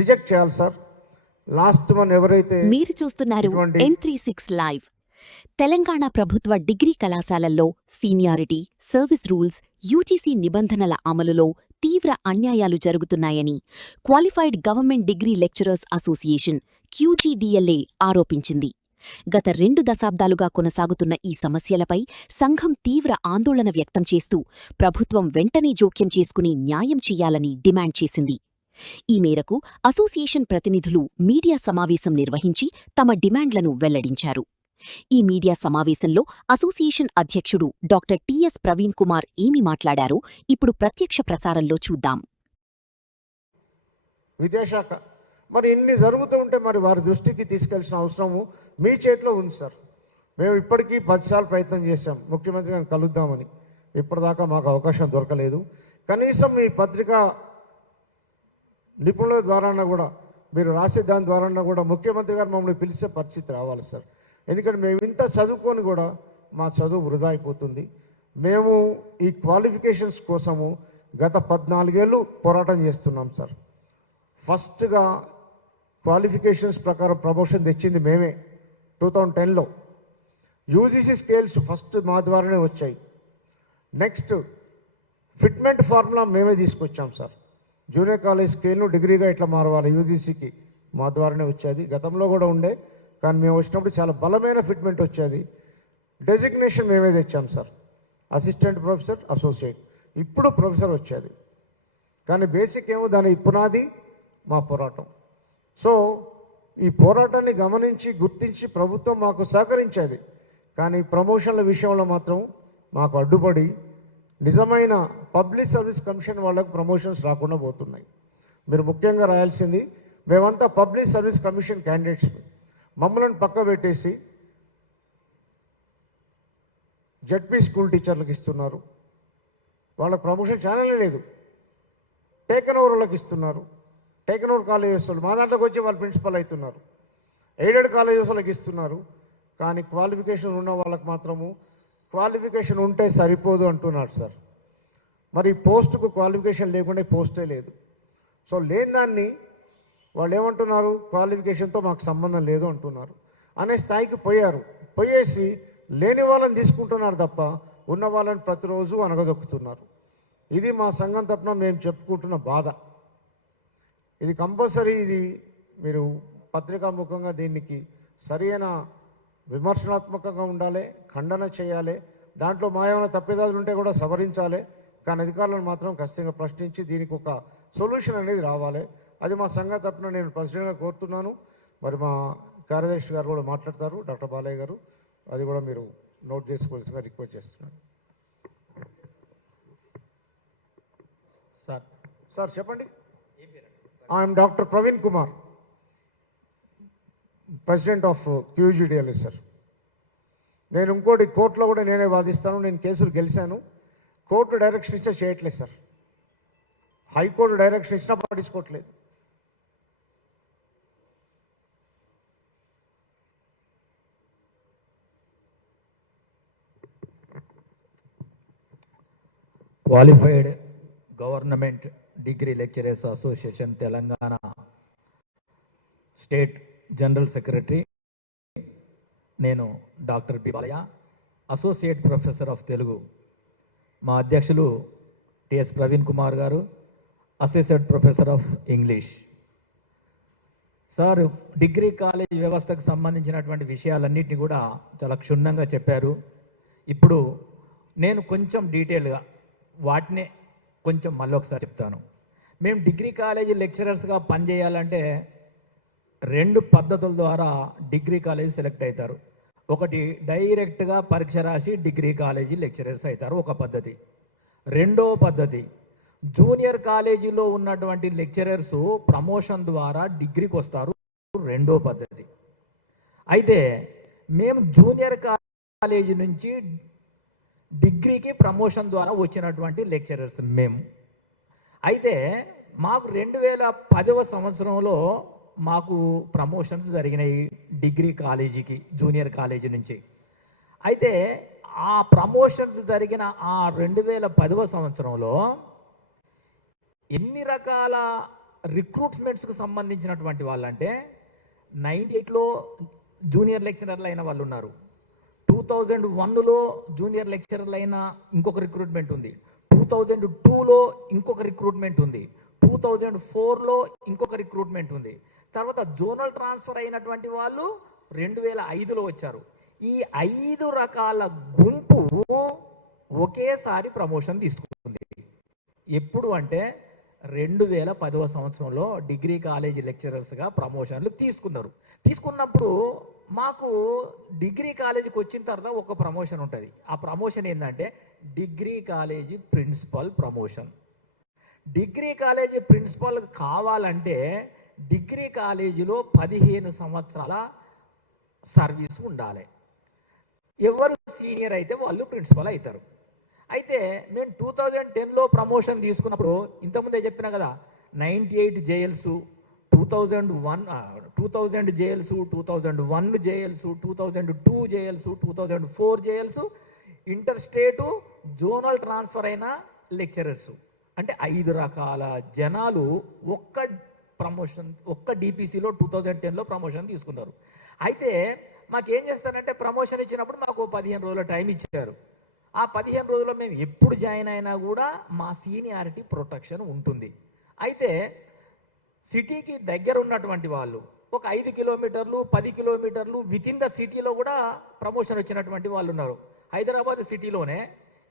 Reject చేయాలి sir. Last one ఎవరైతే మీరు చూస్తున్నారు N36 లైవ్. తెలంగాణ ప్రభుత్వ డిగ్రీ కళాశాలల్లో సీనియారిటీ, సర్వీస్ రూల్స్, యూజీసీ నిబంధనల అమలులో తీవ్ర అన్యాయాలు జరుగుతున్నాయని qualified government degree lecturers association QGDLA ఆరోపించింది. గత 2 దశాబ్దాలుగా కొనసాగుతున్న ఈ సమస్యలపై సంఘం తీవ్ర ఆందోళన వ్యక్తం చేస్తూ ప్రభుత్వం వెంటనే జోక్యం చేసుకుని న్యాయం చెయ్యాలని డిమాండ్ చేసింది. ఈ మేరకు అసోసియేషన్ ప్రతినిధులు మీడియా సమావేశం నిర్వహించి తమ డిమాండ్లను వెల్లడించారు. ఈ మీడియా సమావేశంలో అసోసియేషన్ అధ్యక్షుడు డాక్టర్ టిఎస్ ప్రవీణ్ కుమార్ ఏమి మాట్లాడారో ఇప్పుడు ప్రత్యక్ష ప్రసారంలో చూద్దాం. విద్యాశాఖ మరి ఇన్ని జరుగుతూ ఉంటే మరి వారి దృష్టికి తీసుకెళ్లాల్సిన అవసరము మీ చేతిలో ఉంది సార్. మేము ఇప్పటికీ 10 సార్లు ప్రయత్నం చేశాం ముఖ్యమంత్రి గారిని కలుద్దామని. ఇప్పటిదాకా మాకు అవకాశం దొరకలేదు. కనీసం మీ పత్రికా నిపుణుల ద్వారా కూడా మీరు రాసే దాని ద్వారా కూడా ముఖ్యమంత్రి గారు మమ్మల్ని పిలిచే పరిస్థితి రావాలి సార్. ఎందుకంటే మేము ఇంత చదువుకొని కూడా మా చదువు వృధా అయిపోతుంది. మేము ఈ క్వాలిఫికేషన్స్ కోసము గత 14 ఏళ్ళు పోరాటం చేస్తున్నాం సార్. ఫస్ట్గా క్వాలిఫికేషన్స్ ప్రకారం ప్రమోషన్ తెచ్చింది మేమే 2010లో. యూజీసీ స్కేల్స్ ఫస్ట్ మా ద్వారానే వచ్చాయి. నెక్స్ట్ ఫిట్మెంట్ ఫార్ములా మేమే తీసుకొచ్చాం సార్. జూనియర్ కాలేజ్ స్కేల్ను డిగ్రీగా ఇట్లా మారవాలి యూజీసీకి మా ద్వారానే వచ్చేది. గతంలో కూడా ఉండే, కానీ మేము వచ్చినప్పుడు చాలా బలమైన ఫిట్మెంట్ వచ్చేది. డెసిగ్నేషన్ మేమే తెచ్చాం సార్. అసిస్టెంట్ ప్రొఫెసర్, అసోసియేట్, ఇప్పుడు ప్రొఫెసర్ వచ్చేది. కానీ బేసిక్ ఏమో దాని పునాది మా పోరాటం. సో ఈ పోరాటాన్ని గమనించి గుర్తించి ప్రభుత్వం మాకు సహకరించేది. కానీ ప్రమోషన్ల విషయంలో మాత్రం మాకు అడ్డుపడి నిజమైన పబ్లిక్ సర్వీస్ కమిషన్ వాళ్ళకు ప్రమోషన్స్ రాకుండా పోతున్నాయి. మీరు ముఖ్యంగా రాయాల్సింది, మేమంతా పబ్లిక్ సర్వీస్ కమిషన్ క్యాండిడేట్స్, మమ్మల్ని పక్క పెట్టేసి జడ్పీ స్కూల్ టీచర్లకు ఇస్తున్నారు. వాళ్ళ ప్రమోషన్ ఛానలే లేదు. టేకన్ ఓవర్ వాళ్ళకి ఇస్తున్నారు. టేకన్ ఓవర్ కాలేజెస్ వాళ్ళు మా దాంట్లోకి వచ్చి వాళ్ళు ప్రిన్సిపల్ అవుతున్నారు. ఎయిడెడ్ కాలేజెస్ వాళ్ళకి ఇస్తున్నారు. కానీ క్వాలిఫికేషన్ ఉన్న వాళ్ళకి మాత్రము క్వాలిఫికేషన్ ఉంటే సరిపోదు అంటున్నారు సార్. మరి పోస్టుకు క్వాలిఫికేషన్ లేకుండా పోస్టే లేదు. సో లేని దాన్ని వాళ్ళు ఏమంటున్నారు, క్వాలిఫికేషన్తో మాకు సంబంధం లేదు అంటున్నారు అనే స్థాయికి పోయేసి లేని వాళ్ళని తీసుకుంటున్నారు తప్ప ఉన్న వాళ్ళని ప్రతిరోజు అనగదొక్కుతున్నారు. ఇది మా సంఘం తరపున మేము చెప్పుకుంటున్న బాధ. ఇది కంపల్సరీ, ఇది మీరు పత్రికాముఖంగా దీనికి సరైన విమర్శనాత్మకంగా ఉండాలి, ఖండన చేయాలి. దాంట్లో మా ఏమైనా తప్పిదాలు ఉంటే కూడా సవరించాలి. కానీ అధికారులను మాత్రం ఖచ్చితంగా ప్రశ్నించి దీనికి ఒక సొల్యూషన్ అనేది రావాలి. అది మా సంఘం తరపున నేను ప్రెసిడెంట్గా కోరుతున్నాను. మరి మా కార్యదర్శి గారు కూడా మాట్లాడతారు, డాక్టర్ బాలయ్య గారు. అది కూడా మీరు నోట్ చేసుకోవాల్సిందిగా రిక్వెస్ట్ చేస్తున్నాను. సార్ చెప్పండి. I'm doctor Praveen Kumar, president of QGDLA sir. నేను ఇంకోటి కోర్టులో కూడా నేనే వాదిస్తాను. నేను కేసులు గెలిచాను. కోర్టు డైరెక్షన్ ఇచ్చా చేయట్లేదు సార్. హైకోర్టు డైరెక్షన్ ఇచ్చినా పట్టించుకోవట్లేదు. Qualified government degree lecturers association Telangana state general secretary. నేను doctor B Balayya, associate professor of Telugu. మా అధ్యక్షులు టిఎస్ ప్రవీణ్ కుమార్ గారు, associate professor of English. Sir, degree college వ్యవస్థకు సంబంధించినటువంటి విషయాలన్నింటినీ కూడా చాలా క్షుణ్ణంగా చెప్పారు. ఇప్పుడు నేను కొంచెం డీటెయిల్గా వాటినే కొంచెం మళ్ళీ ఒకసారి చెప్తాను. మేము డిగ్రీ కాలేజీ లెక్చరర్స్గా పనిచేయాలంటే 2 పద్ధతుల ద్వారా డిగ్రీ కాలేజీ సెలెక్ట్ అవుతారు. ఒకటి డైరెక్ట్గా పరీక్ష రాసి డిగ్రీ కాలేజీ లెక్చరర్స్ అవుతారు, ఒక పద్ధతి. రెండవ పద్ధతి, జూనియర్ కాలేజీలో ఉన్నటువంటి లెక్చరర్స్ ప్రమోషన్ ద్వారా డిగ్రీకి వస్తారు, రెండో పద్ధతి. అయితే మేము జూనియర్ కాలేజీ నుంచి డిగ్రీకి ప్రమోషన్ ద్వారా వచ్చినటువంటి లెక్చరర్స్ మేము. అయితే మాకు 2010వ సంవత్సరంలో మాకు ప్రమోషన్స్ జరిగినాయి డిగ్రీ కాలేజీకి, జూనియర్ కాలేజీ నుంచి. అయితే ఆ ప్రమోషన్స్ జరిగిన ఆ 2010వ సంవత్సరంలో ఎన్ని రకాల రిక్రూట్మెంట్స్కి సంబంధించినటువంటి వాళ్ళంటే 98లో జూనియర్ లెక్చరర్లు అయిన వాళ్ళు ఉన్నారు, 2001లో జూనియర్ లెక్చరర్లు అయిన ఇంకొక రిక్రూట్మెంట్ ఉంది, 2002లో ఇంకొక రిక్రూట్మెంట్ ఉంది, 2004లో ఇంకొక రిక్రూట్మెంట్ ఉంది. తర్వాత జోనల్ ట్రాన్స్ఫర్ అయినటువంటి వాళ్ళు 2005లో వచ్చారు. ఈ 5 రకాల గుంపు ఒకేసారి ప్రమోషన్ తీసుకుంది. ఎప్పుడు అంటే 2010వ సంవత్సరంలో డిగ్రీ కాలేజీ లెక్చరర్స్గా ప్రమోషన్లు తీసుకున్నారు. తీసుకున్నప్పుడు మాకు డిగ్రీ కాలేజీకి వచ్చిన తర్వాత ఒక ప్రమోషన్ ఉంటుంది. ఆ ప్రమోషన్ ఏంటంటే degree college principal promotion. Degree college principal కావాలంటే డిగ్రీ కాలేజీలో 15 సంవత్సరాల సర్వీస్ ఉండాలి. ఎవరు సీనియర్ అయితే వాళ్ళు ప్రిన్సిపల్ అవుతారు. అయితే మేము 2010లో ప్రమోషన్ తీసుకున్నప్పుడు ఇంతకుముందే చెప్పినా కదా, 98 JLs, 2000 JLs, 2001 JLs, 2002 JLs, 2004 JLs, inter state zonal transfer అయిన లెక్చరర్స్, అంటే 5 రకాల జనాలు ఒక్క డిపిసిలో 2010లో ప్రమోషన్ తీసుకున్నారు. అయితే మాకేం చేస్తారంటే ప్రమోషన్ ఇచ్చినప్పుడు మాకు 15 రోజుల టైం ఇచ్చారు. ఆ 15 రోజుల్లో మేము ఎప్పుడు జాయిన్ అయినా కూడా మా సీనియారిటీ ప్రొటెక్షన్ ఉంటుంది. అయితే సిటీకి దగ్గర ఉన్నటువంటి వాళ్ళు ఒక 5 కిలోమీటర్లు 10 కిలోమీటర్లు విత్ ఇన్ ద సిటీలో కూడా ప్రమోషన్ వచ్చినటువంటి వాళ్ళు ఉన్నారు. హైదరాబాద్ సిటీలోనే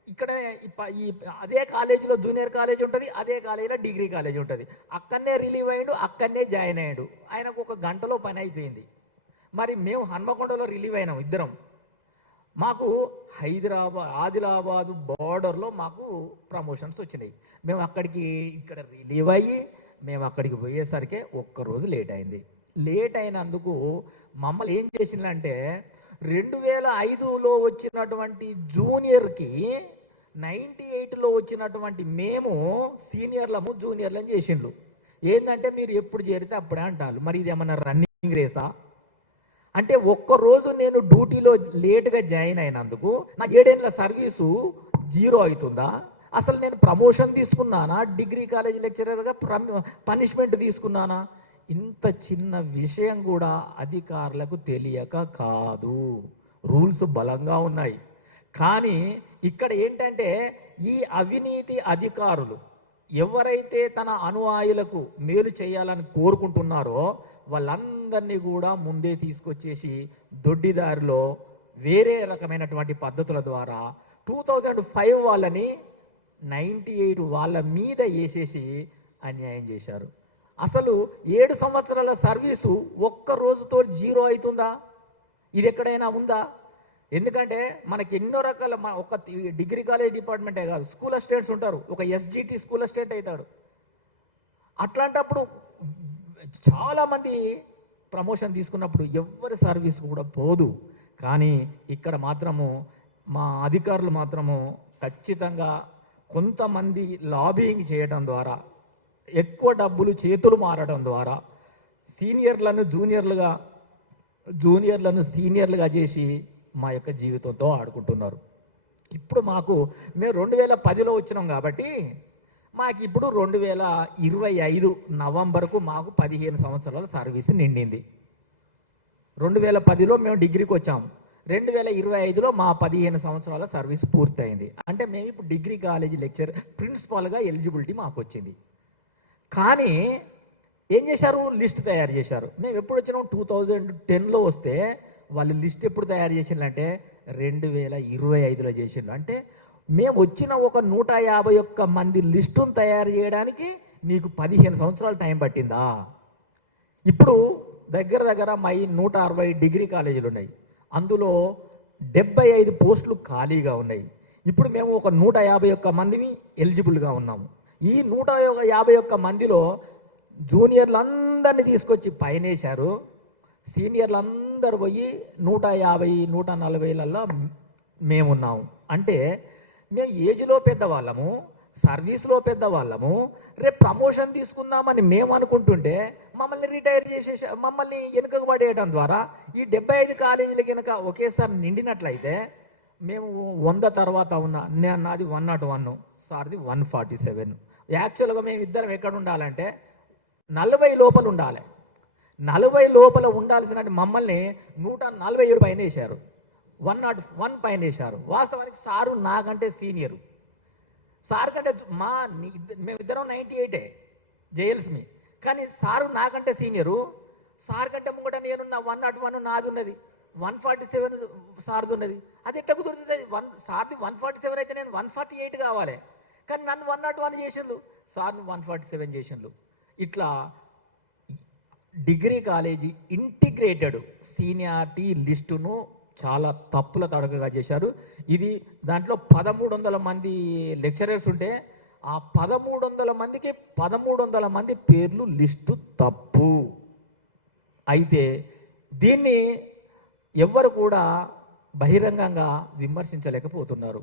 ఇక్కడే అదే కాలేజీలో జూనియర్ కాలేజ్ ఉంటుంది, అదే కాలేజీలో డిగ్రీ కాలేజ్ ఉంటుంది. అక్కడనే రిలీవ్ అయ్యాడు, అక్కడనే జాయిన్ అయ్యాడు. ఆయనకు 1 గంటలో పని అయిపోయింది. మరి మేము హన్మకొండలో రిలీవ్ అయినాం ఇద్దరం. మాకు ఆదిలాబాద్ బార్డర్లో మాకు ప్రమోషన్స్ వచ్చినాయి. మేము ఇక్కడ రిలీవ్ అయ్యి మేము అక్కడికి పోయేసరికి 1 రోజు లేట్ అయింది. లేట్ అయినందుకు మమ్మల్ని ఏం చేసిందంటే 2005లో వచ్చినటువంటి జూనియర్కి 98లో వచ్చినటువంటి మేము సీనియర్లము జూనియర్లను చేసిండ్రు. ఏంటంటే మీరు ఎప్పుడు చేరితే అప్పుడే అంటారు. మరి ఇది ఏమన్నా రన్నింగ్ రేసా? అంటే 1 రోజు నేను డ్యూటీలో లేట్గా జాయిన్ అయినందుకు నా 7 ఏళ్ళ సర్వీసు 0 అవుతుందా? అసలు నేను ప్రమోషన్ తీసుకున్నానా, డిగ్రీ కాలేజ్ లెక్చరర్గా పనిష్మెంట్ తీసుకున్నానా? ఇంత చిన్న విషయం కూడా అధికారులకు తెలియక కాదు. రూల్స్ బలంగా ఉన్నాయి. కానీ ఇక్కడ ఏంటంటే ఈ అవినీతి అధికారులు ఎవరైతే తన అనుయాయులకు మేలు చేయాలని కోరుకుంటున్నారో వాళ్ళందరినీ కూడా ముందే తీసుకొచ్చేసి దొడ్డిదారిలో వేరే రకమైనటువంటి పద్ధతుల ద్వారా 2005 వాళ్ళని 98 వాళ్ళ మీద వేసేసి అన్యాయం చేశారు. అసలు 7 సంవత్సరాల సర్వీసు 1 రోజుతో 0 అవుతుందా? ఇది ఎక్కడైనా ఉందా? ఎందుకంటే మనకి ఎన్నో రకాల ఒక డిగ్రీ కాలేజ్ డిపార్ట్మెంటే కాదు, స్కూల్ అసిస్టెంట్స్ ఉంటారు. ఒక ఎస్జిటి స్కూల్ అసిస్టెంట్ అవుతాడు. అట్లాంటప్పుడు చాలామంది ప్రమోషన్ తీసుకున్నప్పుడు ఎవరి సర్వీస్ కూడా పోదు. కానీ ఇక్కడ మాత్రము మా అధికారులు మాత్రము ఖచ్చితంగా కొంతమంది లాబింగ్ చేయడం ద్వారా, ఎక్కువ డబ్బులు చేతులు మారడం ద్వారా సీనియర్లను జూనియర్లను సీనియర్లుగా చేసి మా యొక్క జీవితంతో ఆడుకుంటున్నారు. ఇప్పుడు మేము 2010లో వచ్చినాం కాబట్టి మాకు ఇప్పుడు 2025 నవంబర్కు మాకు 15 సంవత్సరాల సర్వీస్ నిండింది. 2010లో మేము డిగ్రీకి వచ్చాం, 2025లో మా 15 సంవత్సరాల సర్వీస్ పూర్తయింది. అంటే మేము ఇప్పుడు డిగ్రీ కాలేజీ లెక్చర్ ప్రిన్సిపాల్గా ఎలిజిబిలిటీ మాకు వచ్చింది. కానీ ఏం చేశారు? లిస్ట్ తయారు చేశారు. మేము ఎప్పుడు వచ్చినాం? 2010లో వస్తే వాళ్ళు లిస్ట్ ఎప్పుడు తయారు చేసిందంటే 2025లో చేసిండ్రు. అంటే మేము వచ్చిన ఒక 151 మంది లిస్టును తయారు చేయడానికి నీకు 15 సంవత్సరాలు టైం పట్టిందా? ఇప్పుడు దగ్గర మా 160 డిగ్రీ కాలేజీలు ఉన్నాయి. అందులో 75 పోస్టులు ఖాళీగా ఉన్నాయి. ఇప్పుడు మేము ఒక 151 మందిని ఎలిజిబుల్గా ఉన్నాము. ఈ 151 మందిలో జూనియర్లందరినీ తీసుకొచ్చి పైనేశారు, సీనియర్లందరూ పోయి 150, 140లలో మేమున్నాము. అంటే మేము ఏజ్లో పెద్దవాళ్ళము, సర్వీస్లో పెద్దవాళ్ళము. రేపు ప్రమోషన్ తీసుకుందామని మేము అనుకుంటుంటే మమ్మల్ని రిటైర్ చేసేసి మమ్మల్ని వెనుకకు పడేయడం ద్వారా ఈ 75 కాలేజీలు కనుక ఒకేసారి నిండినట్లయితే మేము 100 తర్వాత నాది 101, సార్ది 147. యాక్చువల్గా మేము ఇద్దరం ఎక్కడ ఉండాలంటే 40 లోపల ఉండాలి. 40 లోపల ఉండాల్సిన మమ్మల్ని 147 పైన వేశారు, 101 పైన వేశారు. వాస్తవానికి సారు నాకంటే సీనియరు. సార్ కంటే మేమిద్దరం 98 జేఎల్స్మి, కానీ సారు నాకంటే సీనియరు. సార్ కంటే ముంగట నేనున్న 101 నాది ఉన్నది, 147 సార్ది ఉన్నది. అది ఎట్లా కుదురుతుంది? సార్ది 147 అయితే నేను 148 కావాలి, కానీ నన్ను 101 చేసిండ్రు, సార్ను 147 చేసిండ్రు. ఇట్లా డిగ్రీ కాలేజీ ఇంటిగ్రేటెడ్ సీనియారిటీ లిస్టును చాలా తప్పుల తడకగా చేశారు. ఇది దాంట్లో 1300 మంది లెక్చరర్స్ ఉంటే ఆ 1300 మందికి 1300 మంది పేర్లు లిస్టు తప్పు. అయితే దీన్ని ఎవ్వరు కూడా బహిరంగంగా విమర్శించలేకపోతున్నారు.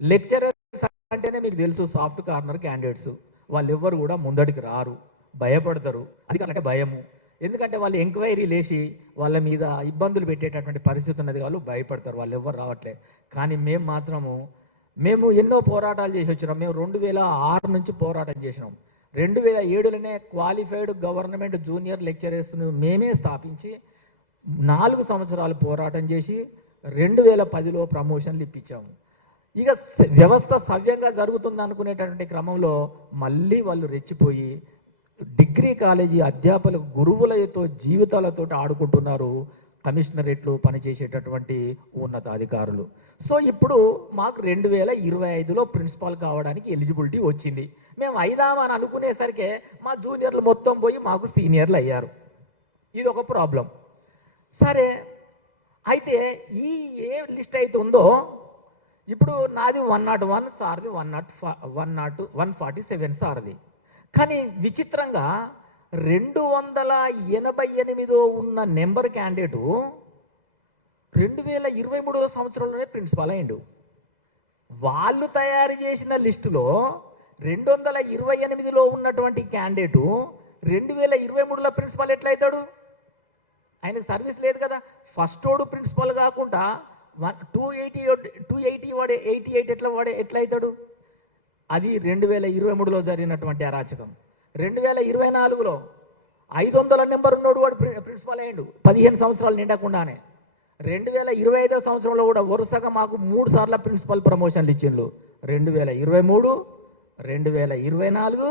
లెక్చరర్స్ అంటేనే మీకు తెలుసు సాఫ్ట్ కార్నర్ క్యాండిడేట్స్, వాళ్ళు ఎవ్వరు కూడా ముందడికి రారు, భయపడతారు. అది భయము, ఎందుకంటే వాళ్ళు ఎంక్వైరీ లేచి వాళ్ళ మీద ఇబ్బందులు పెట్టేటటువంటి పరిస్థితి ఉన్నది, వాళ్ళు భయపడతారు, వాళ్ళు ఎవ్వరు రావట్లే. కానీ మేము ఎన్నో పోరాటాలు చేసి వచ్చినాం. మేము 2006 నుంచి పోరాటం చేసినాం. 2007లోనే క్వాలిఫైడ్ గవర్నమెంట్ జూనియర్ లెక్చరర్స్ను మేమే స్థాపించి 4 సంవత్సరాలు పోరాటం చేసి 2010లో ప్రమోషన్లు ఇప్పించాము. ఇక వ్యవస్థ సవ్యంగా జరుగుతుంది అనుకునేటటువంటి క్రమంలో మళ్ళీ వాళ్ళు రెచ్చిపోయి డిగ్రీ కాలేజీ అధ్యాపకులు గురువులతో జీవితాలతో ఆడుకుంటున్నారు కమిషనరేట్లు పనిచేసేటటువంటి ఉన్నతాధికారులు. సో ఇప్పుడు మాకు 2025లో ప్రిన్సిపాల్ కావడానికి ఎలిజిబిలిటీ వచ్చింది. మేము అయిదామని అనుకునేసరికి మా జూనియర్లు మొత్తం పోయి మాకు సీనియర్లు అయ్యారు. ఇది ఒక ప్రాబ్లం. సరే, అయితే ఈ ఏ లిస్ట్ అయితే ఉందో ఇప్పుడు నాది 101, సార్ది 147 సార్ది. కానీ విచిత్రంగా 288 ఉన్న నెంబర్ క్యాండిడేటు 2023 సంవత్సరంలోనే ప్రిన్సిపాల్ అయ్యిండు. వాళ్ళు తయారు చేసిన లిస్టులో 228లో ఉన్నటువంటి క్యాండిడేటు 2023లో ప్రిన్సిపాల్ ఎట్లా అవుతాడు? ఆయనకు సర్వీస్ లేదు కదా. ఫస్ట్ ఓడు ప్రిన్సిపాల్ కాకుండా 288 ఎట్లా అవుతాడు? అది 2023లో జరిగినటువంటి అరాచకం. 2024లో 500 నెంబర్ ఉన్నోడు వాడు ప్రిన్సిపాల్ అయ్యిండు 15 సంవత్సరాలు నిండకుండానే. 2025 సంవత్సరంలో కూడా వరుసగా మాకు 3 సార్లు ప్రిన్సిపల్ ప్రమోషన్లు ఇచ్చిండ్రు. 2023, 2024,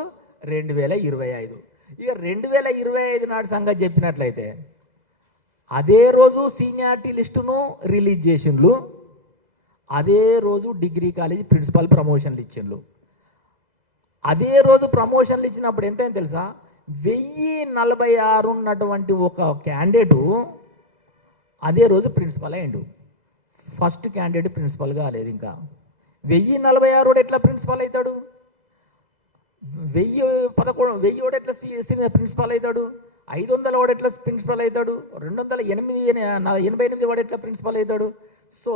2025. ఇక 2025 నాటి సంగతి చెప్పినట్లయితే అదే రోజు సీనియారిటీ లిస్టును రిలీజ్ చేసిండ్రు, అదే రోజు డిగ్రీ కాలేజీ ప్రిన్సిపల్ ప్రమోషన్లు ఇచ్చిండ్రు. అదే రోజు ప్రమోషన్లు ఇచ్చినప్పుడు ఎంతైనా తెలుసా? 1046 ఉన్నటువంటి ఒక క్యాండిడేటు అదే రోజు ప్రిన్సిపల్ అయ్యిండు. ఫస్ట్ క్యాండిడేట్ ప్రిన్సిపల్ కాలేదు. ఇంకా 1046 ఎట్లా ప్రిన్సిపల్ అవుతాడు? 1011 ఎట్లా ప్రిన్సిపల్ అవుతాడు? 500 ఎట్లా ప్రిన్సిపల్ అవుతాడు? 288 వాడు ఎట్లా ప్రిన్సిపల్ అవుతాడు? సో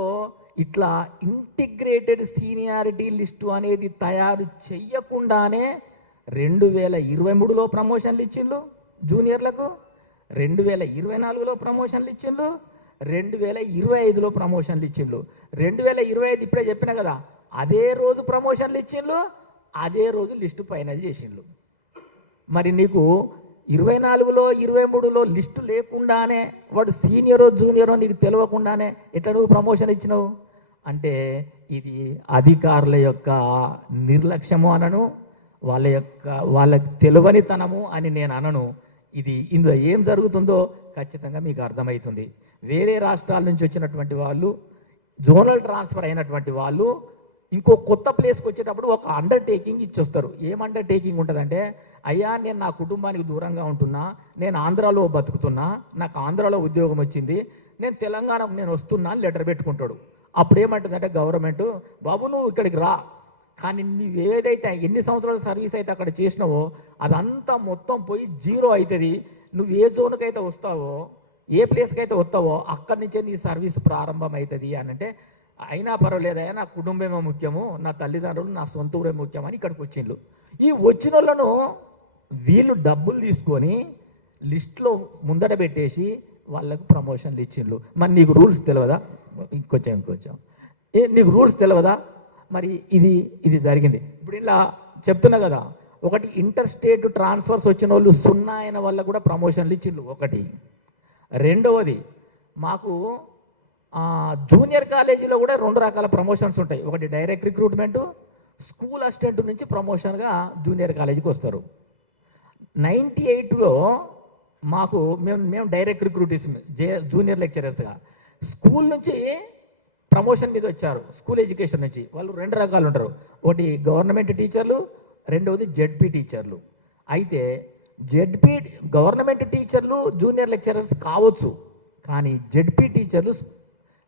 ఇట్లా ఇంటిగ్రేటెడ్ సీనియారిటీ లిస్టు అనేది తయారు చెయ్యకుండానే 2023లో ప్రమోషన్లు ఇచ్చిండ్రు జూనియర్లకు, 2024లో ప్రమోషన్లు ఇచ్చిండ్రు, 2025లో ప్రమోషన్లు ఇచ్చిండ్రు. 2025 ఇప్పుడే చెప్పిన కదా, అదే రోజు ప్రమోషన్లు ఇచ్చిండ్రు, అదే రోజు లిస్టు ఫైనల్ చేసిండ్రు. మరి నీకు 24లో 23లో లిస్టు లేకుండానే వాడు సీనియరో జూనియరో నీకు తెలియకుండానే ఎట్లా నువ్వు ప్రమోషన్ ఇచ్చినావు అంటే ఇది అధికారుల యొక్క నిర్లక్ష్యము అనను, వాళ్ళకి తెలియనితనము అని నేను అనను. ఇది ఇందులో ఏం జరుగుతుందో ఖచ్చితంగా మీకు అర్థమవుతుంది. వేరే రాష్ట్రాల నుంచి వచ్చినటువంటి వాళ్ళు, జోనల్ ట్రాన్స్ఫర్ అయినటువంటి వాళ్ళు ఇంకో కొత్త ప్లేస్కి వచ్చేటప్పుడు ఒక అండర్టేకింగ్ ఇచ్చొస్తారు. ఏం అండర్టేకింగ్ ఉంటుందంటే, అయ్యా నేను నా కుటుంబానికి దూరంగా ఉంటున్నా, నేను ఆంధ్రాలో బతుకుతున్నా, నాకు ఆంధ్రాలో ఉద్యోగం వచ్చింది, నేను తెలంగాణకు నేను వస్తున్నా అని లెటర్ పెట్టుకుంటాడు. అప్పుడు ఏమంటుందంటే గవర్నమెంట్, బాబు నువ్వు ఇక్కడికి రా, కానీ నువ్వు ఏదైతే ఎన్ని సంవత్సరాల సర్వీస్ అయితే అక్కడ చేసినావో అదంతా మొత్తం పోయి 0 అవుతుంది. నువ్వు ఏ జోన్కి అయితే వస్తావో, ఏ ప్లేస్కి అయితే వస్తావో అక్కడి నుంచే నీ సర్వీస్ ప్రారంభం అవుతుంది అని అంటే, అయినా పర్వాలేదయ్యా నా కుటుంబమే ముఖ్యము, నా తల్లిదండ్రులు నా సొంత ఊరే ముఖ్యం అని ఇక్కడికి వచ్చిండ్రు. ఈ వచ్చిన వాళ్ళను వీళ్ళు డబ్బులు తీసుకొని లిస్టులో ముందట పెట్టేసి వాళ్ళకు ప్రమోషన్లు ఇచ్చిండ్రు. మరి నీకు రూల్స్ తెలియదా? ఇంకొంచెం నీకు రూల్స్ తెలియదా? మరి ఇది జరిగింది. ఇప్పుడు ఇలా చెప్తున్నా కదా, ఒకటి ఇంటర్ స్టేట్ ట్రాన్స్ఫర్స్ వచ్చిన వాళ్ళు 0 అయిన వల్ల కూడా ప్రమోషన్లు ఇచ్చిండ్రు ఒకటి. రెండవది మాకు జూనియర్ కాలేజీలో కూడా 2 రకాల ప్రమోషన్స్ ఉంటాయి. ఒకటి డైరెక్ట్ రిక్రూట్మెంటు, స్కూల్ అసిస్టెంట్ నుంచి ప్రమోషన్గా జూనియర్ కాలేజీకి వస్తారు. 98లో మాకు మేము డైరెక్ట్ రిక్రూటేషన్ జూనియర్ లెక్చరర్స్గా స్కూల్ నుంచి ప్రమోషన్ మీద వచ్చారు. స్కూల్ ఎడ్యుకేషన్ నుంచి వాళ్ళు 2 రకాలు ఉంటారు. ఒకటి గవర్నమెంట్ టీచర్లు, రెండవది జెడ్పీ టీచర్లు. అయితే గవర్నమెంట్ టీచర్లు జూనియర్ లెక్చరర్స్ కావచ్చు, కానీ జెడ్పీ టీచర్లు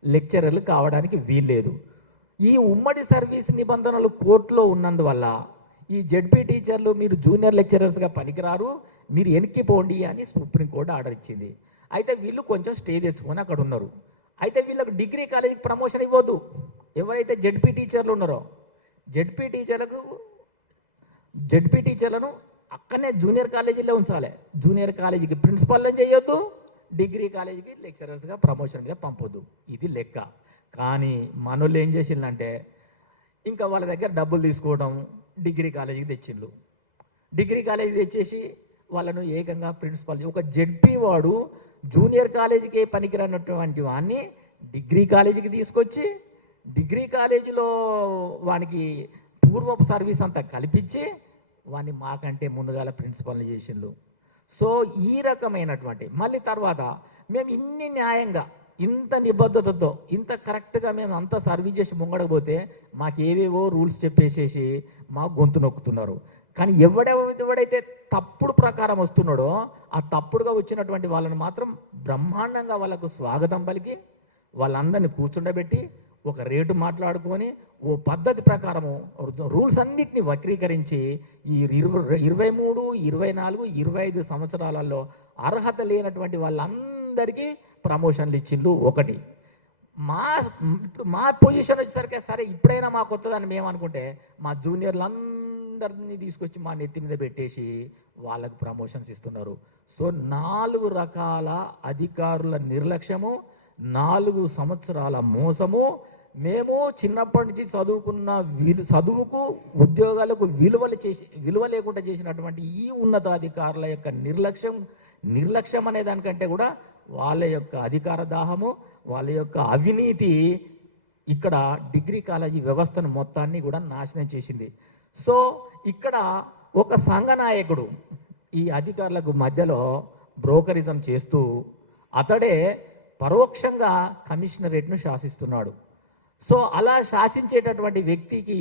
లెక్చరర్లు కావడానికి వీల్లేదు. ఈ ఉమ్మడి సర్వీస్ నిబంధనలు కోర్టులో ఉన్నందువల్ల ఈ జెడ్పీ టీచర్లు మీరు జూనియర్ లెక్చరర్స్గా పనికిరారు, మీరు వెనక్కిపోండి అని సుప్రీంకోర్టు ఆర్డర్ ఇచ్చింది. అయితే వీళ్ళు కొంచెం స్టే తెచ్చుకొని అక్కడ ఉన్నారు. అయితే వీళ్ళకు డిగ్రీ కాలేజీకి ప్రమోషన్ ఇవ్వద్దు. ఎవరైతే జెడ్పీ టీచర్లు ఉన్నారో జెడ్పీ టీచర్లను అక్కడనే జూనియర్ కాలేజీలో ఉంచాలి. జూనియర్ కాలేజీకి ప్రిన్సిపల్ని చేయొద్దు, డిగ్రీ కాలేజీకి లెక్చరర్స్గా ప్రమోషన్ మీద పంపొద్దు. ఇది లెక్క. కానీ మనోళ్ళు ఏం చేసిందంటే ఇంకా వాళ్ళ దగ్గర డబ్బులు తీసుకోవడం, డిగ్రీ కాలేజీకి తెచ్చిండ్రు. డిగ్రీ కాలేజీకి తెచ్చేసి వాళ్ళను ఏకంగా ప్రిన్సిపల్, ఒక జెడ్పీ వాడు జూనియర్ కాలేజీకి పనికిరానటువంటి వాడిని డిగ్రీ కాలేజీకి తీసుకొచ్చి డిగ్రీ కాలేజీలో వానికి పూర్వపు సర్వీస్ అంతా కల్పించి వాడిని మాకంటే ముందుగాల ప్రిన్సిపల్ని చేసిండ్రు. సో ఈ రకమైనటువంటి మళ్ళీ తర్వాత మేము ఇన్ని న్యాయంగా ఇంత నిబద్ధతతో ఇంత కరెక్ట్గా మేము అంతా సర్వీస్ చేసి ముంగడకపోతే మాకు ఏవేవో రూల్స్ చెప్పేసేసి మా గొంతు నొక్కుతున్నారు. కానీ ఎవడైతే తప్పుడు ప్రకారం వస్తున్నాడో ఆ తప్పుడుగా వచ్చినటువంటి వాళ్ళని మాత్రం బ్రహ్మాండంగా వాళ్ళకు స్వాగతం పలికి వాళ్ళందరినీ కూర్చుండబెట్టి ఒక రేటు మాట్లాడుకొని ఓ పద్ధతి ప్రకారము రూల్స్ అన్నిటిని వక్రీకరించి ఈ 23, 24, 25 సంవత్సరాలలో అర్హత లేనటువంటి వాళ్ళందరికీ ప్రమోషన్లు ఇచ్చిండ్రు. ఒకటి మా పొజిషన్ వచ్చేసరికి సరే ఇప్పుడైనా మాకు వస్తుందని మేము అనుకుంటే మా జూనియర్లందరినీ తీసుకొచ్చి మా నెత్తి మీద పెట్టేసి వాళ్ళకు ప్రమోషన్స్ ఇస్తున్నారు. సో 4 రకాల అధికారుల నిర్లక్ష్యము, 4 సంవత్సరాల మోసము. మేము చిన్నప్పటి నుంచి చదువుకున్న చదువుకు ఉద్యోగాలకు విలువ లేకుండా చేసినటువంటి ఈ ఉన్నతాధికారుల యొక్క నిర్లక్ష్యం అనే దానికంటే కూడా వాళ్ళ యొక్క అధికార దాహము, వాళ్ళ యొక్క అవినీతి ఇక్కడ డిగ్రీ కాలేజీ వ్యవస్థను మొత్తాన్ని కూడా నాశనం చేసింది. సో ఇక్కడ ఒక సంఘ నాయకుడు ఈ అధికారులకు మధ్యలో బ్రోకరిజం చేస్తూ అతడే పరోక్షంగా కమిషనరేట్ను శాసిస్తున్నాడు. సో అలా శాసించేటటువంటి వ్యక్తికి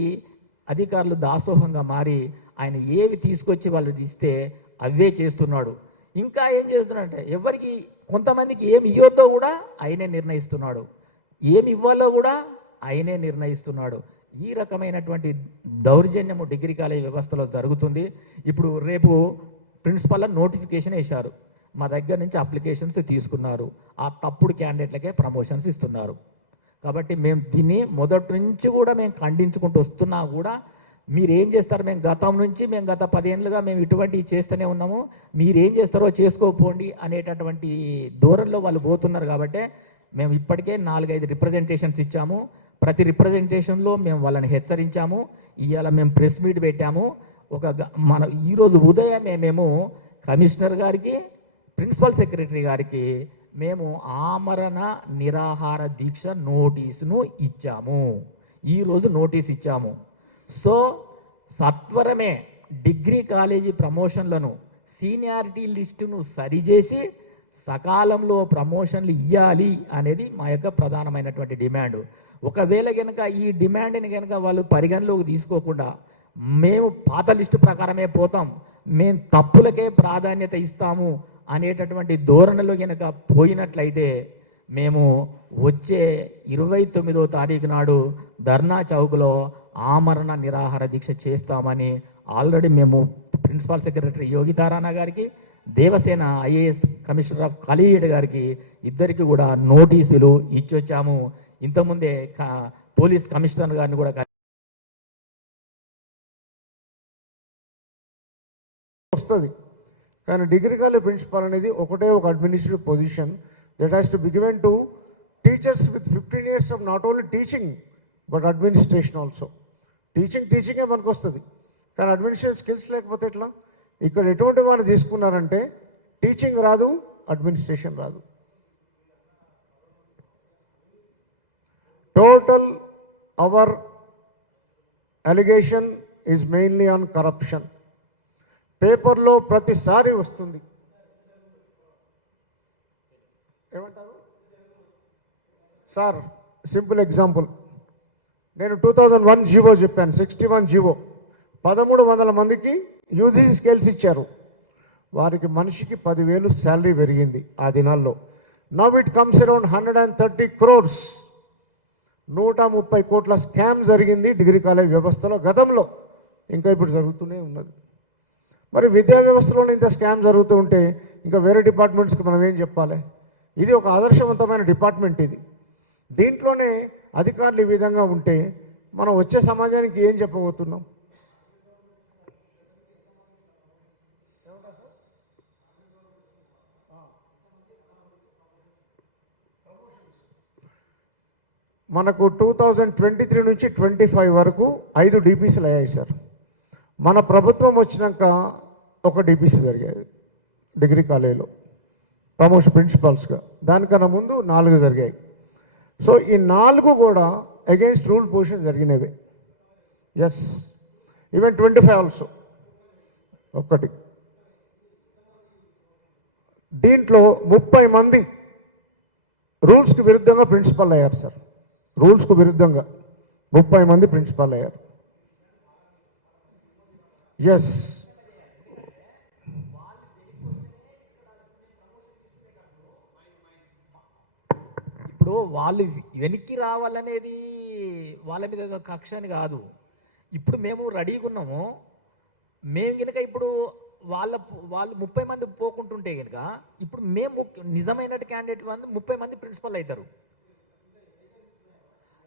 అధికారులు దాసోహంగా మారి ఆయన ఏవి తీసుకొచ్చి వాళ్ళు ఇస్తే అవే చేస్తున్నాడు. ఇంకా ఏం చేస్తున్నాడంటే ఎవరికి కొంతమందికి ఏమి ఇవ్వద్దో కూడా ఆయనే నిర్ణయిస్తున్నాడు, ఏమి ఇవ్వాలో కూడా ఆయనే నిర్ణయిస్తున్నాడు. ఈ రకమైనటువంటి దౌర్జన్యము డిగ్రీ కాలేజ్ వ్యవస్థలో జరుగుతుంది. ఇప్పుడు రేపు ప్రిన్సిపల్ నోటిఫికేషన్ వేశారు, మా దగ్గర నుంచి అప్లికేషన్స్ తీసుకున్నారు, ఆ తప్పుడు క్యాండిడేట్లకే ప్రమోషన్స్ ఇస్తున్నారు. కాబట్టి మేము దీన్ని మొదటి నుంచి కూడా మేము ఖండించుకుంటూ వస్తున్నా కూడా మీరేం చేస్తారు, మేము గత 10 ఏళ్ళుగా మేము ఇటువంటివి చేస్తూనే ఉన్నాము, మీరేం చేస్తారో చేసుకోపోండి అనేటటువంటి ధోరణిలో వాళ్ళు పోతున్నారు. కాబట్టి మేము ఇప్పటికే 4-5 రిప్రజెంటేషన్స్ ఇచ్చాము. ప్రతి రిప్రజెంటేషన్లో మేము వాళ్ళని హెచ్చరించాము. ఇవాళ మేము ప్రెస్ మీట్ పెట్టాము. ఈరోజు ఉదయమే మేము కమిషనర్ గారికి, ప్రిన్సిపల్ సెక్రటరీ గారికి మేము ఆమరణ నిరాహార దీక్ష నోటీసును ఇచ్చాము. ఈరోజు నోటీస్ ఇచ్చాము. సో సత్వరమే డిగ్రీ కాలేజీ ప్రమోషన్లను సీనియారిటీ లిస్టును సరిచేసి సకాలంలో ప్రమోషన్లు ఇవ్వాలి అనేది మా యొక్క ప్రధానమైనటువంటి డిమాండ్. ఒకవేళ కనుక ఈ డిమాండ్ని కనుక వాళ్ళు పరిగణలోకి తీసుకోకుండా మేము పాత లిస్టు ప్రకారమే పోతాం, మేము తప్పులకే ప్రాధాన్యత ఇస్తాము అనేటటువంటి ధోరణిలో కనుక పోయినట్లయితే మేము వచ్చే 29వ తారీఖు నాడు ధర్నా చౌక్లో ఆమరణ నిరాహార దీక్ష చేస్తామని ఆల్రెడీ మేము ప్రిన్సిపల్ సెక్రటరీ యోగితారాణా గారికి, దేవసేన IAS కమిషనర్ ఆఫ్ కలియేడ్ గారికి ఇద్దరికి కూడా నోటీసులు ఇచ్చొచ్చాము. ఇంతకుముందే పోలీస్ కమిషనర్ గారిని కూడా వస్తుంది. కానీ డిగ్రీ కాలేజ్ ప్రిన్సిపాల్ అనేది ఒకటే ఒక administrative position that has to be given to teachers with 15 years of not only teaching but administration also. టీచింగే మనకు వస్తుంది, కానీ అడ్మినిస్ట్రేషన్ స్కిల్స్ లేకపోతే ఎట్లా? ఇక్కడ ఎటువంటి వాళ్ళు తీసుకున్నారంటే టీచింగ్ రాదు, అడ్మినిస్ట్రేషన్ రాదు. Total our allegation is mainly on corruption. పేపర్లో ప్రతిసారి వస్తుంది. ఏమంటారు సార్? సింపుల్ ఎగ్జాంపుల్, నేను 2001 జీవో చెప్పాను, 61 జీవో, 1300 మందికి యూజీ స్కేల్స్ ఇచ్చారు. వారికి మనిషికి 10,000 శాలరీ పెరిగింది ఆ దినాల్లో. Now it comes around 130 crores. 130 కోట్ల స్కామ్ జరిగింది డిగ్రీ కాలేజ్ వ్యవస్థలో గతంలో, ఇంకా ఇప్పుడు జరుగుతూనే ఉన్నది. మరి విద్యా వ్యవస్థలోనే ఇంత స్కామ్ జరుగుతూ ఉంటే ఇంకా వేరే డిపార్ట్మెంట్స్కి మనం ఏం చెప్పాలి? ఇది ఒక ఆదర్శవంతమైన డిపార్ట్మెంట్ ఇది. దీంట్లోనే అధికారులు ఈ విధంగా ఉంటే మనం వచ్చే సమాజానికి ఏం చెప్పబోతున్నాం? మనకు 2023 నుంచి 25 వరకు 5 DPCలు అయ్యాయి సార్. మన ప్రభుత్వం వచ్చినాక ఒక DPC జరిగాయి డిగ్రీ కాలేజీలో ప్రమోషన్ ప్రిన్సిపాల్స్గా. దానికన్నా ముందు 4 జరిగాయి. సో ఈ 4 కూడా అగెయిన్స్ట్ రూల్ పొజిషన్ జరిగినవే. ఎస్, ఈవెన్ 25 ఆల్సో ఒక్కటి. దీంట్లో 30 మంది రూల్స్కి విరుద్ధంగా ప్రిన్సిపల్ అయ్యారు సార్. రూల్స్కు విరుద్ధంగా 30 మంది ప్రిన్సిపాల్ అయ్యారు. ఎస్, ఇప్పుడు వాళ్ళు వెనక్కి రావాలనేది వాళ్ళ మీద కక్ష అని కాదు. ఇప్పుడు మేము రెడీగా ఉన్నాము. మేము కనుక ఇప్పుడు వాళ్ళు 30 మంది పోకుంటుంటే కనుక ఇప్పుడు మేము నిజమైన క్యాండిడేట్ 30 మంది ప్రిన్సిపల్ అవుతారు.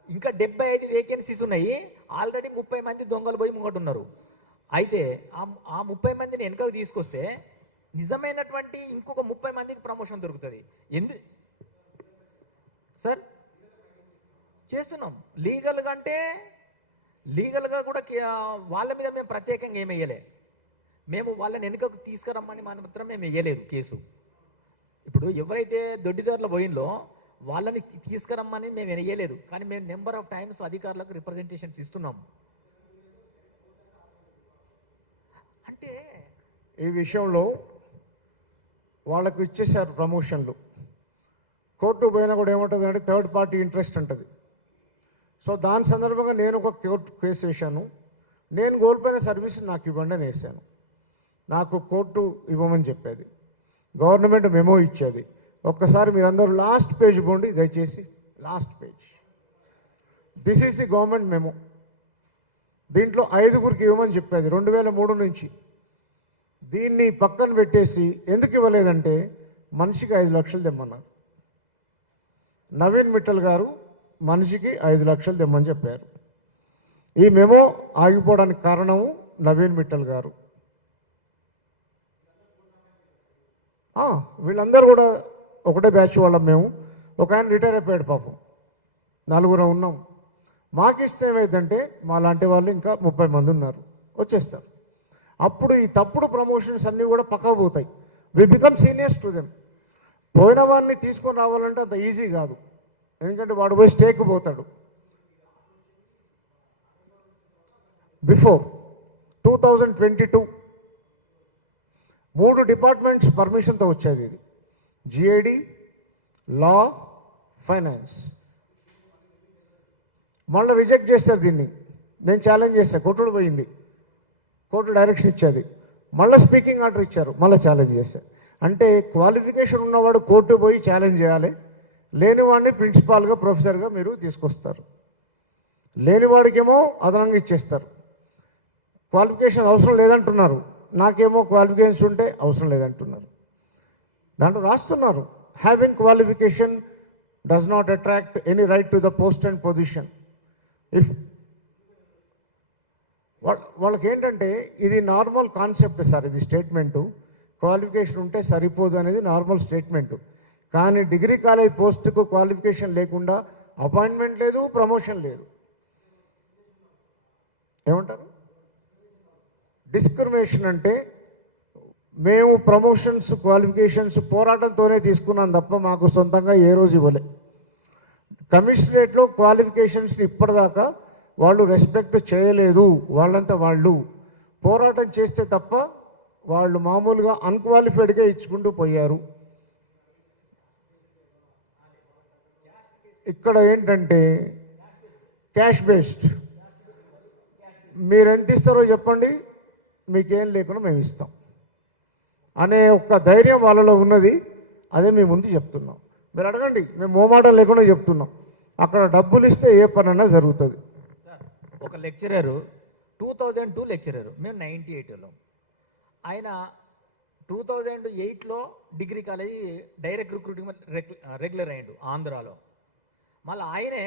ఇంకా 75 వేకెన్సీస్ ఉన్నాయి. ఆల్రెడీ 30 మంది దొంగలు పోయి ముంగటున్నారు. అయితే ఆ 30 మందిని వెనకకు తీసుకొస్తే నిజమైనటువంటి ఇంకొక 30 మందికి ప్రమోషన్ దొరుకుతుంది. సార్ చేస్తున్నాం లీగల్గా, అంటే లీగల్గా కూడా వాళ్ళ మీద మేము ప్రత్యేకంగా ఏమి వేయలే. మేము వాళ్ళని వెనుకకు తీసుకురమ్మని మాత్రం మేము వేయలేదు కేసు. ఇప్పుడు ఎవరైతే దొడ్డిదారుల పోయిందో వాళ్ళని తీసుకురమ్మని మేము వేయలేదు. కానీ మేము నెంబర్ ఆఫ్ టైమ్స్ అధికారులకు రిప్రజెంటేషన్స్ ఇస్తున్నాం. అంటే ఈ విషయంలో వాళ్ళకు ఇచ్చేశారు ప్రమోషన్లు. కోర్టు పోయినా కూడా ఏముంటుంది అంటే థర్డ్ పార్టీ ఇంట్రెస్ట్ ఉంటుంది. సో దాని సందర్భంగా నేను ఒక కోర్టు కేసు వేశాను. నేను కోల్పోయిన సర్వీస్ నాకు ఇవ్వండి అని వేశాను. నాకు కోర్టు ఇవ్వమని చెప్పేది, గవర్నమెంట్ మెమో ఇచ్చేది. ఒక్కసారి మీరందరూ లాస్ట్ పేజ్ పోండి దయచేసి, last page. This is the government memo. దీంట్లో 5గురికి ఇవ్వమని చెప్పేది 2003 నుంచి. దీన్ని పక్కన పెట్టేసి ఎందుకు ఇవ్వలేదంటే మనిషికి 5 లక్షలు తెమ్మన్నారు. నవీన్ మిట్టల్ గారు మనిషికి 5 లక్షలు తెమ్మని చెప్పారు. ఈ మెమో ఆగిపోవడానికి కారణము నవీన్ మిట్టల్ గారు. వీళ్ళందరూ కూడా ఒకటే బ్యాచ్ వాళ్ళం మేము. ఒక ఆయన రిటైర్ అయిపోయాడు పాపం, 4 ఉన్నాం. మాకు ఇస్తే ఏమైందంటే మా లాంటి వాళ్ళు ఇంకా 30 మంది ఉన్నారు, వచ్చేస్తారు. అప్పుడు ఈ తప్పుడు ప్రమోషన్స్ అన్నీ కూడా పక్కకు పోతాయి. We become seniors to them. పోయిన వాడిని తీసుకొని రావాలంటే అంత ఈజీ కాదు, ఎందుకంటే వాడు పోయి స్టేక్ పోతాడు. బిఫోర్ 2022 3 డిపార్ట్మెంట్స్ పర్మిషన్తో వచ్చేది ఇది. జిఐడి, లా, ఫైనాన్స్. మళ్ళీ రిజెక్ట్ చేశారు దీన్ని. నేను ఛాలెంజ్ చేశాను, కోర్టులో పోయింది, కోర్టు డైరెక్షన్ ఇచ్చేది. మళ్ళీ స్పీకింగ్ ఆర్డర్ ఇచ్చారు, మళ్ళీ ఛాలెంజ్ చేశారు. అంటే క్వాలిఫికేషన్ ఉన్నవాడు కోర్టు పోయి ఛాలెంజ్ చేయాలి, లేనివాడిని ప్రిన్సిపాల్గా ప్రొఫెసర్గా మీరు తీసుకొస్తారు. లేనివాడికేమో అదనంగా ఇచ్చేస్తారు. క్వాలిఫికేషన్ అవసరం లేదంటున్నారు, నాకేమో క్వాలిఫికేషన్స్ ఉంటే అవసరం లేదంటున్నారు. దాంట్లో రాస్తున్నారు, having qualification does not attract any right to the post and position. If వాళ్ళకి ఏంటంటే ఇది నార్మల్ కాన్సెప్ట్ సార్, ఇది స్టేట్మెంటు. క్వాలిఫికేషన్ ఉంటే సరిపోదు అనేది నార్మల్ స్టేట్మెంటు. కానీ డిగ్రీ కాలేజ్ పోస్టుకు క్వాలిఫికేషన్ లేకుండా అపాయింట్మెంట్ లేదు, ప్రమోషన్ లేదు. ఏమంటారు? డిస్క్రిమినేషన్ అంటే మేము ప్రమోషన్స్ క్వాలిఫికేషన్స్ పోరాటంతోనే తీసుకున్నాం తప్ప మాకు సొంతంగా ఏ రోజు ఇవ్వలే. కమిషనరేట్లో క్వాలిఫికేషన్స్ని ఇప్పటిదాకా వాళ్ళు రెస్పెక్ట్ చేయలేదు. వాళ్ళంతా వాళ్ళు పోరాటం చేస్తే తప్ప వాళ్ళు మామూలుగా అన్క్వాలిఫైడ్గా ఇచ్చుకుంటూ పోయారు. ఇక్కడ ఏంటంటే క్యాష్ బేస్డ్, మీరు ఎంత ఇస్తారో చెప్పండి, మీకేం లేకుండా మేము ఇస్తాం అనే ఒక ధైర్యం వాళ్ళలో ఉన్నది. అదే మేము ముందు చెప్తున్నాం. మీరు అడగండి, మేము మోమాటం లేకుండా చెప్తున్నాం. అక్కడ డబ్బులు ఇస్తే ఏ పనైనా జరుగుతుంది. ఒక లెక్చరరు 2002 లెక్చరరు, మేము 98లో, ఆయన 2008లో degree college direct recruiting regular అయ్యిండు ఆంధ్రాలో. మళ్ళీ ఆయనే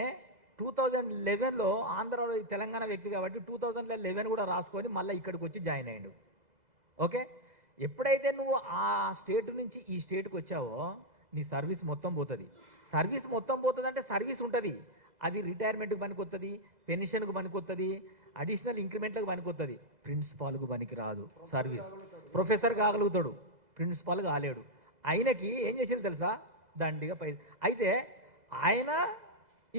2011లో ఆంధ్రాలో తెలంగాణ వ్యక్తి కాబట్టి 2011 కూడా రాసుకొని మళ్ళీ ఇక్కడికి వచ్చి జాయిన్ అయ్యిండు. ఓకే, ఎప్పుడైతే నువ్వు ఆ స్టేట్ నుంచి ఈ స్టేట్కి వచ్చావో నీ సర్వీస్ మొత్తం పోతుంది. సర్వీస్ మొత్తం పోతుంది అంటే సర్వీస్ ఉంటుంది, అది రిటైర్మెంట్కి పనికొస్తుంది, పెన్షన్కు పనికొస్తుంది, అడిషనల్ ఇంక్రిమెంట్లకు పనికొస్తుంది. ప్రిన్సిపాల్కు పనికి రాదు సర్వీస్. ప్రొఫెసర్ కాగలుగుతాడు, ప్రిన్సిపాల్ కాలేడు. ఆయనకి ఏం చేసేది తెలుసా, దండిగా అయితే ఆయన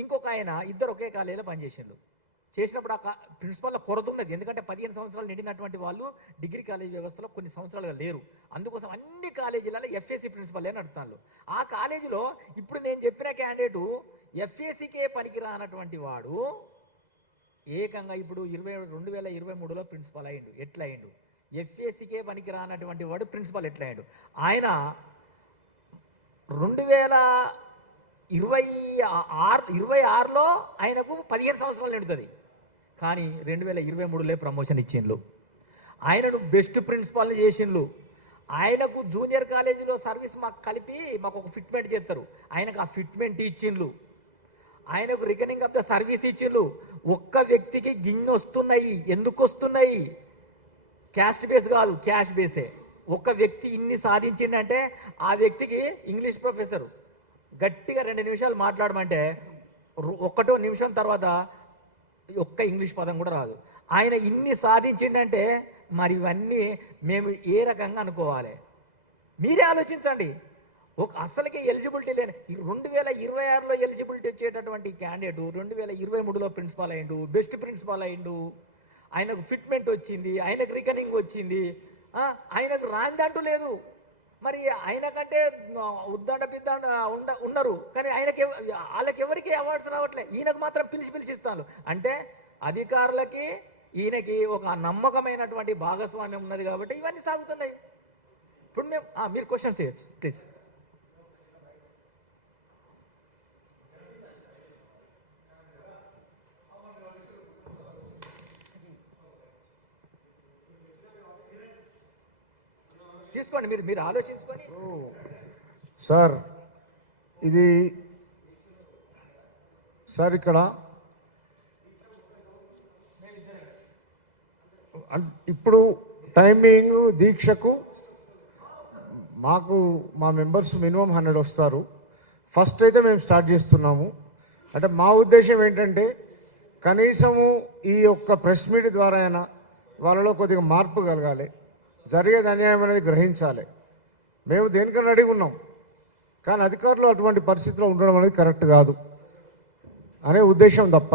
ఇంకొక ఆయన ఇద్దరు ఒకే కాలేజీలో పనిచేసిండు. చేసినప్పుడు ఆ ప్రిన్సిపాల్లో కొరత ఉన్నది, ఎందుకంటే 15 సంవత్సరాలు నిండినటువంటి వాళ్ళు డిగ్రీ కాలేజీ వ్యవస్థలో కొన్ని సంవత్సరాలుగా లేరు. అందుకోసం అన్ని కాలేజీలలో ఎఫ్ఏసీ ప్రిన్సిపల్ అని నడుపుతాను. ఆ కాలేజీలో ఇప్పుడు నేను చెప్పిన క్యాండిడేటు ఎఫ్ఏసీకే పనికిరానటువంటి వాడు ఏకంగా ఇప్పుడు 2023లో ప్రిన్సిపల్ అయ్యిండు. ఎట్లా అయ్యిండు? ఎఫ్ఏసీకే పనికిరానటువంటి వాడు ప్రిన్సిపల్ ఎట్లా అయ్యిండు? ఆయన 2026లో ఆయనకు 15 సంవత్సరాలు నిండుతుంది, కానీ 2023లో ప్రమోషన్ ఇచ్చిండ్రు. ఆయనను బెస్ట్ ప్రిన్సిపాల్ని చేసిండ్రు. ఆయనకు జూనియర్ కాలేజీలో సర్వీస్ మాకు కలిపి మాకు ఒక ఫిట్మెంట్ చేస్తారు, ఆయనకు ఆ ఫిట్మెంట్ ఇచ్చిండ్రు. ఆయనకు రికనింగ్ ఆఫ్ ద సర్వీస్ ఇచ్చిండ్రు. ఒక్క వ్యక్తికి గిన్నె వస్తున్నాయి. ఎందుకు వస్తున్నాయి? క్యాస్ట్ బేస్ కాదు, క్యాష్ బేసే. ఒక వ్యక్తి ఇన్ని సాధించిండంటే ఆ వ్యక్తికి ఇంగ్లీష్ ప్రొఫెసరు గట్టిగా 2 నిమిషాలు మాట్లాడమంటే 1 నిమిషం తర్వాత ఒక్క ఇంగ్లీష్ పదం కూడా రాదు. ఆయన ఇన్ని సాధించిండంటే మరి ఇవన్నీ మేము ఏ రకంగా అనుకోవాలి? మీరే ఆలోచించండి. అసలుకే ఎలిజిబిలిటీ లేని 2026లో ఎలిజిబిలిటీ వచ్చేటటువంటి క్యాండిడేట్ 2023లో ప్రిన్సిపాల్ అయ్యిండు, బెస్ట్ ప్రిన్సిపాల్ అయ్యిండు. ఆయనకు ఫిట్మెంట్ వచ్చింది, ఆయనకు రికనింగ్ వచ్చింది, ఆయనకు రాందంటూ లేదు. మరి ఆయన కంటే ఉద్దండ పిద్దండ ఉన్నారు, కానీ వాళ్ళకి ఎవరికి అవార్డ్స్ రావట్లే, ఈయనకు మాత్రం పిలిచి ఇస్తాను. అంటే అధికారులకి ఈయనకి ఒక నమ్మకమైనటువంటి భాగస్వామ్యం ఉన్నది కాబట్టి ఇవన్నీ సాగుతున్నాయి. ఇప్పుడు మీరు క్వశ్చన్స్ చేయొచ్చు ప్లీజ్. తీసుకోండి, మీరు ఆలోచించుకొని. సార్ ఇది సార్ ఇక్కడ ఇప్పుడు టైమింగ్ దీక్షకు మాకు మా మెంబర్స్ మినిమం 100 వస్తారు. ఫస్ట్ అయితే మేము స్టార్ట్ చేస్తున్నాము. అంటే మా ఉద్దేశం ఏంటంటే కనీసము ఈ యొక్క ప్రెస్ మీట్ ద్వారా అయినా వాళ్ళలో కొద్దిగా మార్పు కలగాలి, జరిగేది అన్యాయం అనేది గ్రహించాలి. మేము దేనికన్నా అడిగి ఉన్నాం, కానీ అధికారులు అటువంటి పరిస్థితిలో ఉండడం అనేది కరెక్ట్ కాదు అనే ఉద్దేశం తప్ప